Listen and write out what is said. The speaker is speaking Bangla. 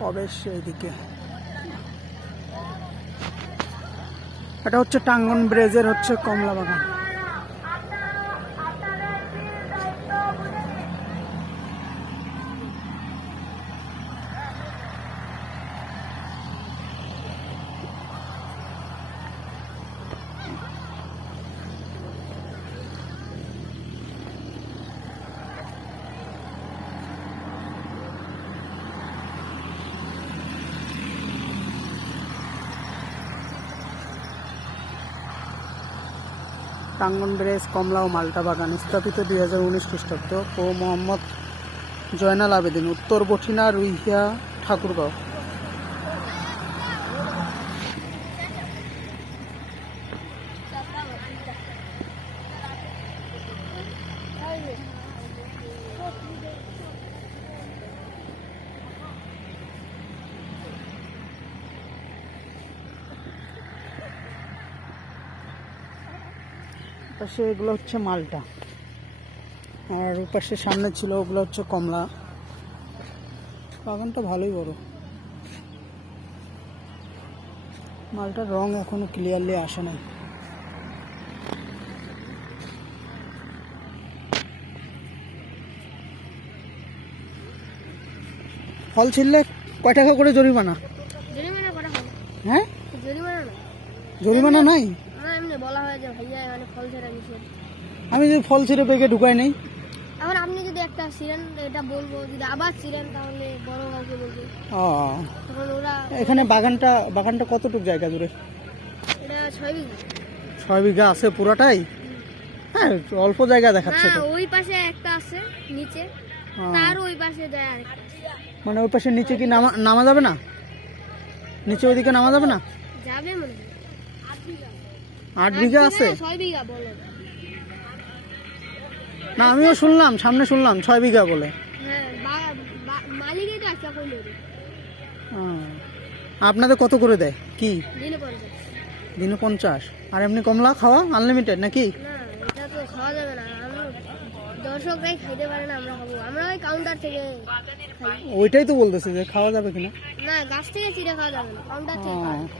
প্রবেশ এইদিকে। এটা হচ্ছে টাঙ্গন ব্রিজের হচ্ছে কমলা বাগান। টাঙ্গন ব্রিজ কমলা ও মাল্টা বাগান স্থাপিত 2019 খ্রিস্টাব্দ ও মোহাম্মদ জয়নাল আবেদিন, উত্তর বঠিনা, রুইহিয়া, ঠাকুরগাঁও। পাশে এগুলো হচ্ছে মালটা, আর পাশে সামনে ছিল ওগুলো হচ্ছে কমলা। বাগানটা ভালোই বড়। মালটার রং এখনো ক্লিয়ারলি আসে নাই। ফল ছিললে কয় টাকা করে জরিমানা? হ্যাঁ, জরিমানা নাই। আমি যদি ফল ছিঁড়ে পেকে ঢুকাই নেই, এখন আপনি যদি একটা ছিলেন এটা বলবো, যদি আবার ছিলেন তাহলে বড় কাউকে বলবো। তখন ওরা এখানে বাগানটা কতটুকু জায়গা জুড়ে? এটা 6 বিঘা। 6 বিঘা আছে পুরাটাই? হ্যাঁ, অল্প জায়গা দেখাচ্ছে তো। ওই পাশে একটা আছে নিচে, তার ওই পাশে যায় আরেকটা। মানে ওই পাশে নিচে কি নামা যাবে না? নিচে ওইদিকে নামা যাবে না? যাবে মনে হয়। 8 বিঘা আছে? 6 বিঘা বলে না, আমিও শুনলাম, সামনে শুনলাম 6 বিঘা বলে। হ্যাঁ, মালিকই তো একটা কইলো। আপনাদের কত করে দেয়? কি দিনে 50? দিনে 50? আর এমনি কমলা খাওয়া আনলিমিটেড নাকি? না, এটা তো খাওয়া যাবে না। দর্শকরাই খাইতে পারে না, আমরা খাবো। আমরা ওই কাউন্টার থেকে খাই। ওইটাই তো বলতেছে যে খাওয়া যাবে কিনা। না, গাছ থেকে চিড়ে খাওয়া যাবে না, কাউন্টার থেকে খাওয়া যাবে।